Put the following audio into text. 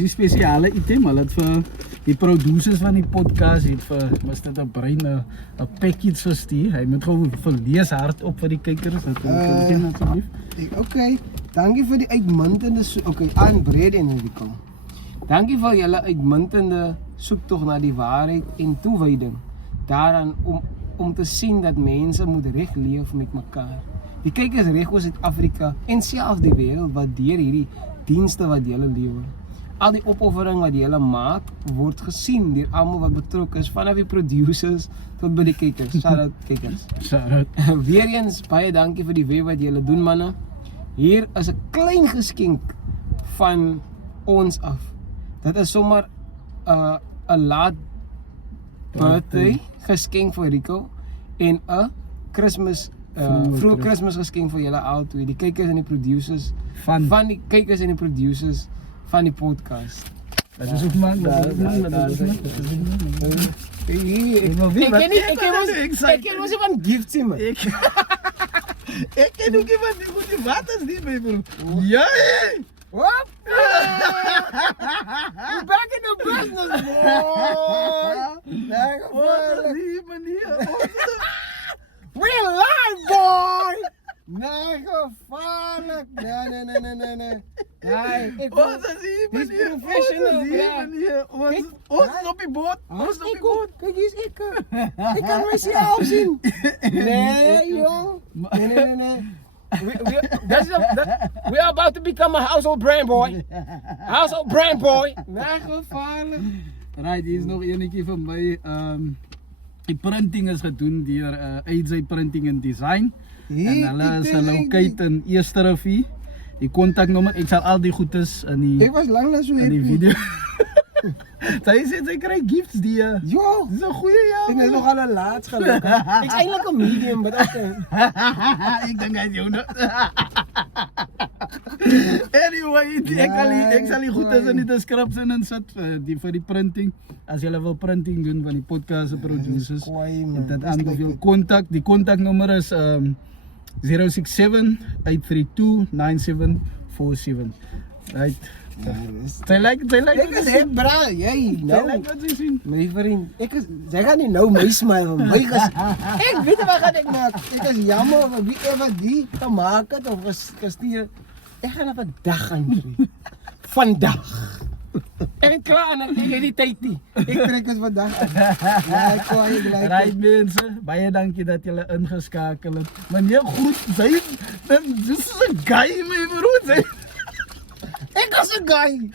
Die spesiale item, hulle het vir die producers van die podcast het vir Mr. De Bruin 'n package gestuur. Hy moet gewoon verlees hardop vir die kykers. Asseblief. Okay, dankie vir die uitmuntende aan Brede en Rico. Dankie vir julle uitmuntende soektog na die waarheid en toewyding daaraan om te sien dat mense moet reg leef met mekaar. Die kykers reg oor Suid-Afrika en selfs die wêreld waardeer hierdie dienste wat julle lewer. Al die opoffering wat julle maak word gesien deur almal wat betrokke is, vanaf die producers tot by die kykers. Shout out kykers. Shout out. Weereens baie dankie vir die werk wat julle doen manne. Hier is 'n klein geskenk van ons af. Dit is sommer 'n laat birthday geskenk vir Rico en 'n Kersfees vroeg Kersfees geskenk vir julle albei, die kykers en die producers van die kykers en die producers van die podcast. Dat is ook man, dat is ook man. Ik ken ons van gifts in me. Ik ken ook iemand die moet die waters niet mee bro. Ja, What? We're back in the business, boy. Wat is die manier? We're live, boy. Nee, gevaarlijk. Nee. Wat is die manier? Professional, Ons is op die boot. Ons is op die boot. Kijk eens, ik kan mezelf zien. Nee, jong. Nee. We are about to become a household brand, boy. Household brand, boy. Nee, gevaarlijk. Right, hier is nog enetjie van my. Die printing is gedoen deur AJ Printing and Design. En hulle is located in Eerste Rivier. Die kontaknommer, ek sal al die goedes in die Ik was lang naar zo in die video. Sy kry gifts die Jo, dis 'n goeie ik ben ja. nogal een laat gelukkig. Ik is eigenlijk een medium, maar oké. Ek dink hy jou nou. Anyway, ek sal die goedes in die description insit vir die printing. As jy wil printing doen van die podcast se producers. Dit aanbeveel kontak. Die kontaknommer is 067-832-9747. Right. Sy like. Ik is heel braai, jij Sy nou. like wat sy sien. Mijn vriend, zij gaan niet nou mij smile, my ik weet wat ga ik maken. Ik is jammer, maar wie even die gemaakt het of gestuurd. Ik ga even dag gaan doen. Vandaag. Ik ben klaar en ik heb die tijd niet. Ik trek het vandaag aan. Ja, ik hoor je gelijk. Right mense, baie dankie dat julle ingeskakel het. Meneer groet, dis is 'n guy my bro. Ik was een guy.